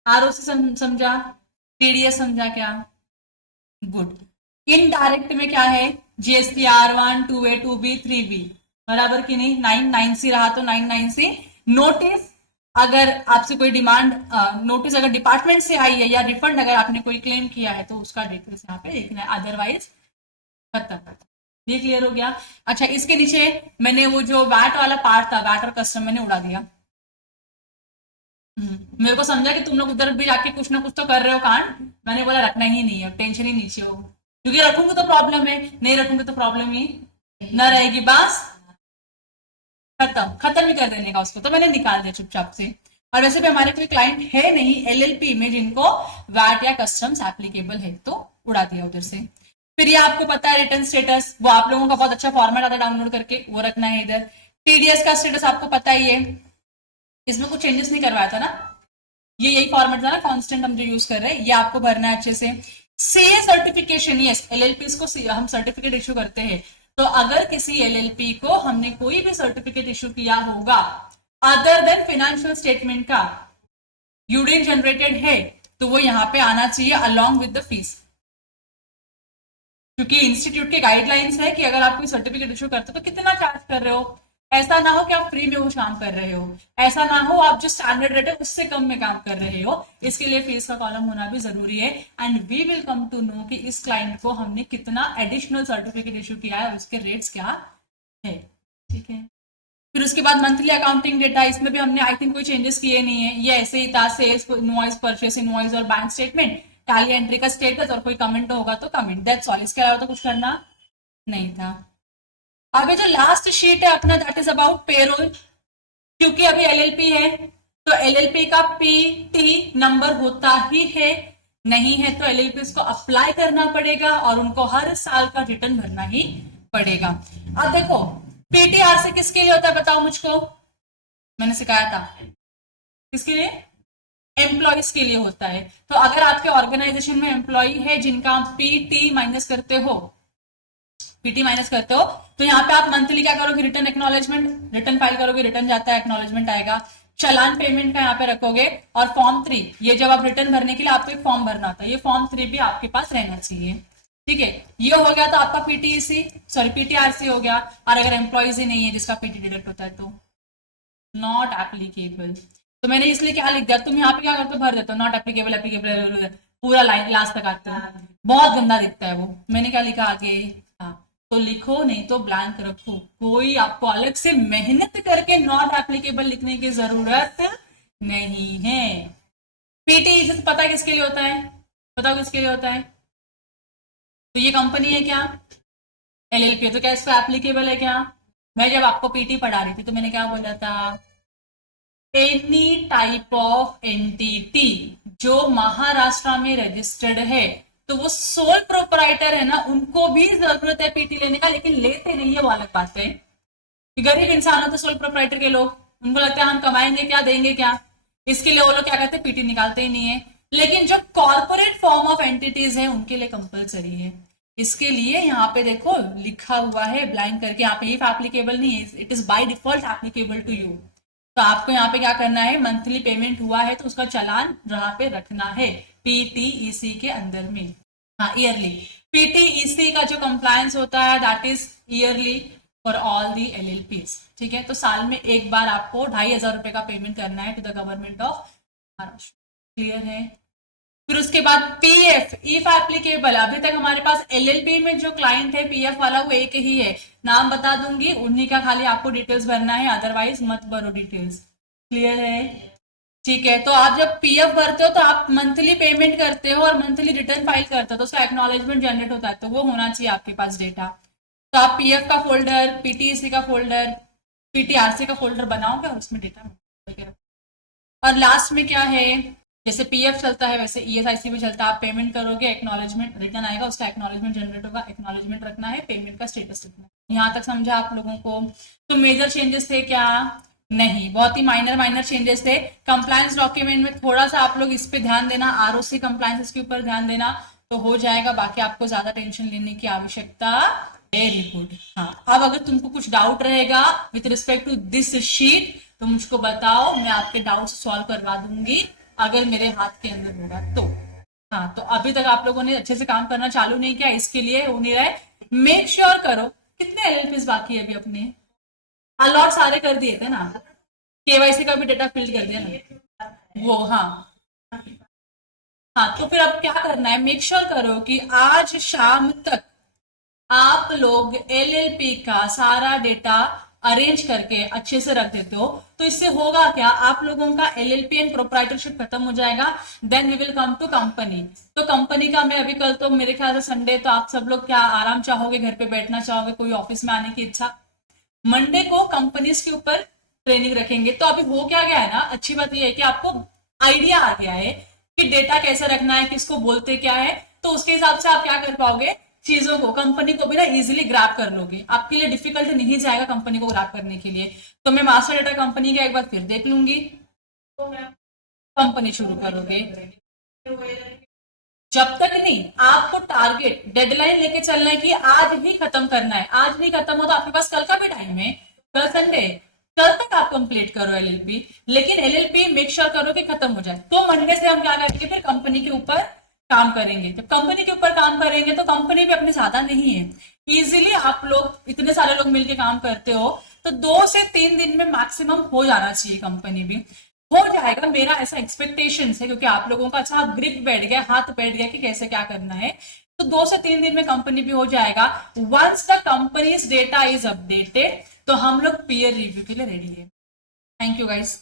आरओसी समझा, टीडीएस समझा क्या? गुड। इनडायरेक्ट में क्या है, GST R1 2A 2B 3B, बराबर कि नहीं? 9 रहा तो 9 नोटिस, अगर आपसे कोई डिमांड, नोटिस अगर डिपार्टमेंट से आई है या रिफंड अगर आपने कोई क्लेम किया है तो उसका डिटेल्स यहाँ पे लिखना है, अदरवाइज खत्म। ये क्लियर हो गया? अच्छा, इसके नीचे मैंने वो जो वैट वाला पार्ट था, वैट और कस्टम, मैंने उड़ा दिया। मेरे को समझा कि तुम लोग उधर भी जाके कुछ ना कुछ तो कर रहे हो कांड, मैंने बोला रखना ही नहीं है, टेंशन ही नीचे हो, क्योंकि रखूंगी तो प्रॉब्लम है, नहीं रखूंगी तो प्रॉब्लम ही न रहेगी, बस खत्म, खत्म ही कर देने का उसको, तो मैंने निकाल दिया चुपचाप से। और वैसे भी हमारे कोई क्लाइंट है नहीं एलएलपी में जिनको वैट या कस्टम्स एप्लीकेबल है, तो उड़ा दिया उधर से। फिर ये आपको पता है रिटर्न स्टेटस, वो आप लोगों का बहुत अच्छा फॉर्मेट आता है डाउनलोड करके, वो रखना है इधर। टीडीएस का स्टेटस आपको पता ही है, इसमें कुछ चेंजेस नहीं करवाया था ना, ये यही फॉर्मेट था ना कांस्टेंट हम जो यूज कर रहे हैं, ये आपको भरना है अच्छे से। सीए सर्टिफिकेशन, यस एलएलपी को हम सर्टिफिकेट इशू करते हैं, तो अगर किसी एलएलपी को हमने कोई भी सर्टिफिकेट इशू किया होगा अदर देन फाइनेंशियल स्टेटमेंट का, यूडिन जनरेटेड है, तो वो यहाँ पे आना चाहिए अलॉन्ग विद द फीस, क्योंकि इंस्टीट्यूट के गाइडलाइंस है कि अगर आप कोई सर्टिफिकेट इशू करते हो तो कितना चार्ज कर रहे हो। ऐसा ना हो कि आप फ्री में वो काम कर रहे हो, ऐसा ना हो आप जो स्टैंडर्ड रेट है उससे कम में काम कर रहे हो, इसके लिए फीस का कॉलम होना भी जरूरी है। And we will come to know कि इस क्लाइंट को हमने कितना एडिशनल सर्टिफिकेट इशू किया है और उसके रेट्स क्या है, ठीक है। फिर उसके बाद मंथली अकाउंटिंग डेटा, इसमें भी हमने आई थिंक कोई चेंजेस किए नहीं है, ये ऐसे ही था, सेल्स इनवॉइस, परचेस इनवॉइस और बैंक स्टेटमेंट, टैली एंट्री का स्टेटस, और कोई कमेंट होगा तो कमेंट, दैट्स ऑल। इसके अलावा तो कुछ करना नहीं था। अभी जो लास्ट शीट है अपना दैट इज अबाउट पेरोल, क्योंकि अभी एलएलपी है तो एलएलपी का पीटी नंबर होता ही है, नहीं है तो एलएलपी को अप्लाई करना पड़ेगा और उनको हर साल का रिटर्न भरना ही पड़ेगा। अब देखो पीटीआर से किसके लिए होता है बताओ मुझको, मैंने सिखाया था किसके लिए, एम्प्लॉयज के लिए होता है। तो अगर आपके ऑर्गेनाइजेशन में एम्प्लॉय है जिनका पीटी माइनस करते हो, पीटी माइनस करते हो, तो यहाँ पे आप मंथली क्या करोगे, रिटर्न एक्नॉलेजमेंट, रिटर्न फाइल करोगे, रिटर्न जाता है, एक्नॉलेजमेंट आएगा, चलान पेमेंट का यहाँ पे रखोगे, और फॉर्म 3, ये जब आप रिटर्न भरने के लिए आपको एक फॉर्म भरना होता है, ये फॉर्म 3 भी आपके पास रहना चाहिए, ठीक है। ये हो गया तो आपका पीटीसी सॉरी पीटीआरसी हो गया। और अगर एम्प्लॉयज ही नहीं है जिसका पीटी डिडक्ट होता है तो नॉट एप्लीकेबल। तो मैंने इसलिए क्या लिख दिया, तुम यहाँ पे क्या करते हो, भर देते हो नॉट एप्लीकेबल, एप्लीकेबल पूरा लाइन लास्ट तक आते हो, बहुत गंदा दिखता है वो। मैंने क्या लिखा आगे, हाँ तो लिखो, नहीं तो ब्लैंक रखो, कोई आपको अलग से मेहनत करके नॉट एप्लीकेबल लिखने की जरूरत नहीं है। पीटी पता है किसके लिए होता है, बताओ किसके लिए होता है, तो ये कंपनी है क्या, एलएलपी, तो क्या इस पर एप्लीकेबल है क्या। मैं जब आपको पीटी पढ़ा रही थी तो मैंने क्या बोला था, एनी टाइप ऑफ एंटिटी जो महाराष्ट्र में रजिस्टर्ड है, तो वो सोल प्रोपराइटर है ना, उनको भी जरूरत है पीटी लेने का, लेकिन लेते नहीं है, वो अलग बात है। गरीब इंसान होते सोल प्रोपराइटर के लोग, उनको लगता है हम कमाएंगे क्या देंगे क्या, इसके लिए वो लोग क्या करते हैं, पीटी निकालते ही नहीं है। लेकिन जो कॉर्पोरेट फॉर्म ऑफ एंटिटीज है उनके लिए कंपलसरी है। इसके लिए यहाँ पे देखो लिखा हुआ है ब्लैंक करके, यहाँ पे इफ एप्लीकेबल नहीं है, it is by default applicable to you. तो आपको यहाँ पे क्या करना है, मंथली पेमेंट हुआ है तो उसका चालान यहाँ पे रखना है पीटीईसी के अंदर में, हाँ ईयरली। पीटीईसी का जो कंप्लायंस होता है that is yearly for all the एलएलपीज, ठीक है। तो साल में एक बार आपको 2500 रुपए का पेमेंट करना है to the government of Maharashtra, clear है। फिर उसके बाद पीएफ इफ एप्लीकेबल, अभी तक हमारे पास एलएलपी में जो क्लाइंट है पीएफ वाला वो एक ही है, नाम बता दूंगी, उन्हीं का खाली आपको डिटेल्स भरना है, अदरवाइज मत भरो डिटेल्स, क्लियर है, ठीक है। तो आप जब पीएफ भरते हो तो आप मंथली पेमेंट करते हो और मंथली रिटर्न फाइल करते हो, तो उसका एक्नॉलेजमेंट जनरेट होता है, तो वो होना चाहिए आपके पास डेटा। तो आप पीएफ का फोल्डर, पीटीसी का फोल्डर, पीटीआरसी का फोल्डर बनाओगे और उसमें डेटा वगैरह। और लास्ट में क्या है, जैसे पीएफ चलता है वैसे ईएसआईसी भी चलता है, आप पेमेंट करोगे, एक्नॉलेजमेंट रिटर्न आएगा, उसका एक्नॉलेजमेंट जनरेट होगा, एक्नॉलेजमेंट रखना है, पेमेंट का स्टेटस रखना है। यहाँ तक समझा आप लोगों को। तो मेजर चेंजेस थे क्या, नहीं, बहुत ही माइनर चेंजेस थे। कंप्लायंस डॉक्यूमेंट में थोड़ा सा आप लोग इस पे ध्यान देना, आरओसी कंप्लायंस के ऊपर ध्यान देना तो हो जाएगा, बाकी आपको ज्यादा टेंशन लेने की आवश्यकता, वेरी गुड। हाँ अब अगर तुमको कुछ डाउट रहेगा with respect to this sheet तो मुझको बताओ, मैं आपके डाउट सॉल्व करवा दूंगी अगर मेरे हाथ के अंदर होगा तो। हाँ तो अभी तक आप लोगों ने अच्छे से काम करना चालू नहीं किया, इसके लिए हो नहीं रहा है, मेक श्योर करो। कितने एलएलपीज बाकी है अभी अपने, अलॉट सारे कर दिए थे ना, केवाईसी का भी डेटा फिल कर दिया ना वो, हाँ हाँ। तो फिर अब क्या करना है, मेक श्योर करो कि आज शाम तक आप लोग एलएलपी का सारा डेटा अरेंज करके अच्छे से रख देते हो। तो इससे होगा क्या, आप लोगों का एलएलपी एंड प्रोप्राइटरशिप खत्म हो जाएगा, then we will come to company. तो कंपनी का मैं अभी, कल तो मेरे ख्याल से संडे, तो आप सब लोग क्या आराम चाहोगे, घर पे बैठना चाहोगे, कोई ऑफिस में आने की इच्छा। मंडे को कंपनीज के ऊपर ट्रेनिंग रखेंगे। तो अभी हो क्या गया है ना, अच्छी बात यह है कि आपको आइडिया आ गया है कि डेटा कैसे रखना है, किसको बोलते क्या है, तो उसके हिसाब से आप क्या कर पाओगे, चीजों को, कंपनी को भी ना इजिली ग्रैब कर लोगे। आपके लिए डिफिकल्ट नहीं जाएगा कंपनी को ग्रैब करने के लिए। तो मैं मास्टर डेटा कंपनी का एक बार फिर देख लूंगी। तो मैं कंपनी शुरू करोगे, जब तक नहीं आपको टारगेट डेडलाइन लेके चलना है कि आज ही खत्म करना है, आज नहीं खत्म हो तो आपके पास कल का भी टाइम है, कल संडे, कल तक आप कंप्लीट करो एलएलपी, लेकिन एलएलपी मेक श्योर करो कि खत्म हो जाए। तो मंडे से हम क्या करेंगे, फिर कंपनी के ऊपर काम करेंगे। जब कंपनी के ऊपर काम करेंगे तो कंपनी भी अपनी ज्यादा नहीं है, इजिली आप लोग इतने सारे लोग मिलके काम करते हो, तो 2 से 3 दिन में मैक्सिमम हो जाना चाहिए, कंपनी भी हो जाएगा, मेरा ऐसा एक्सपेक्टेशन है, क्योंकि आप लोगों का अच्छा ग्रिप बैठ गया, हाथ बैठ गया कि कैसे क्या करना है। तो 2 से 3 दिन में कंपनी भी हो जाएगा। Once the company's data is updated तो हम लोग पीयर रिव्यू के लिए रेडी है। Thank you guys.